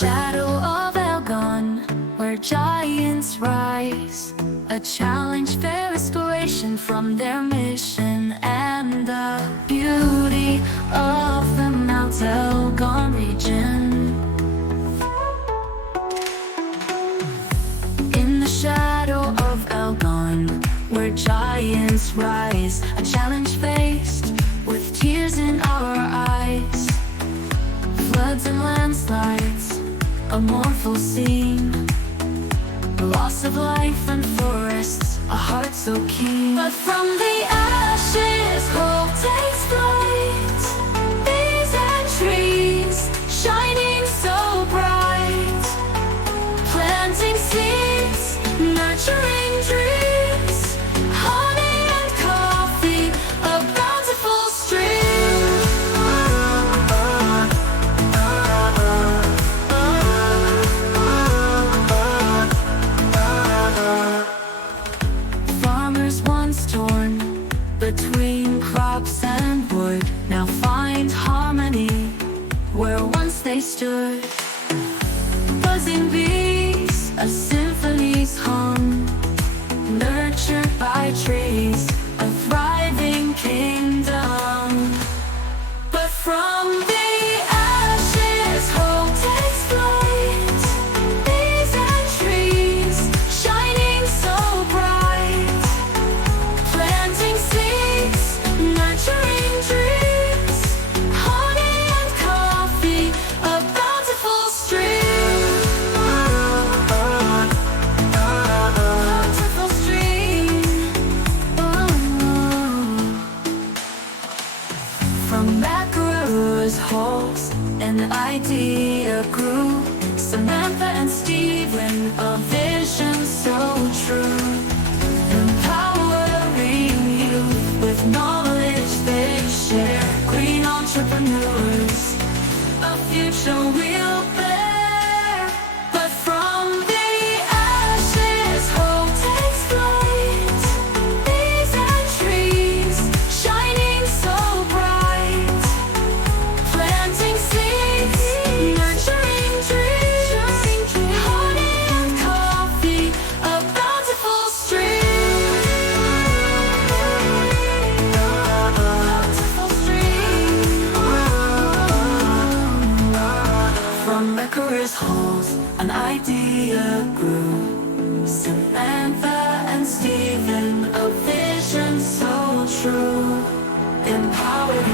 shadow of Elgon, where giants rise, a challenge for restoration from their mission, and the beauty of the Mount Elgon region. In the shadow of Elgon, where giants rise, a challenge faced with tears in our eyes. Floods and landslides, a mournful scene, loss of life and forests, a heart so keen. But from the ashes, hope takes flight. These and trees, shining so bright, planting seeds, nurturing dreams, honey and coffee, a bountiful stream. Farmers once torn between crops and wood now find harmony where once they stood. Buzzing bees, a symphony's hum, nurtured by trees, a thriving kingdom. But from the ashes, hope takes flight. These and trees, shining so bright, planting seeds, nurturing dreams, honey and coffee, a bountiful stream. Bountiful stream. From Macaroon's halls, an idea grew. Samantha and Stephen, a vision so true, empowering youth with knowledge they share. Green entrepreneurs, a future we'll bear. But from the ashes, hope takes flight. These and trees, shining so bright, planting seeds, nurturing dreams, honey and coffee, a bountiful stream. Bountiful stream. From Macaroon's halls, an idea grew. Samantha and Stephen, a vision so true, empowered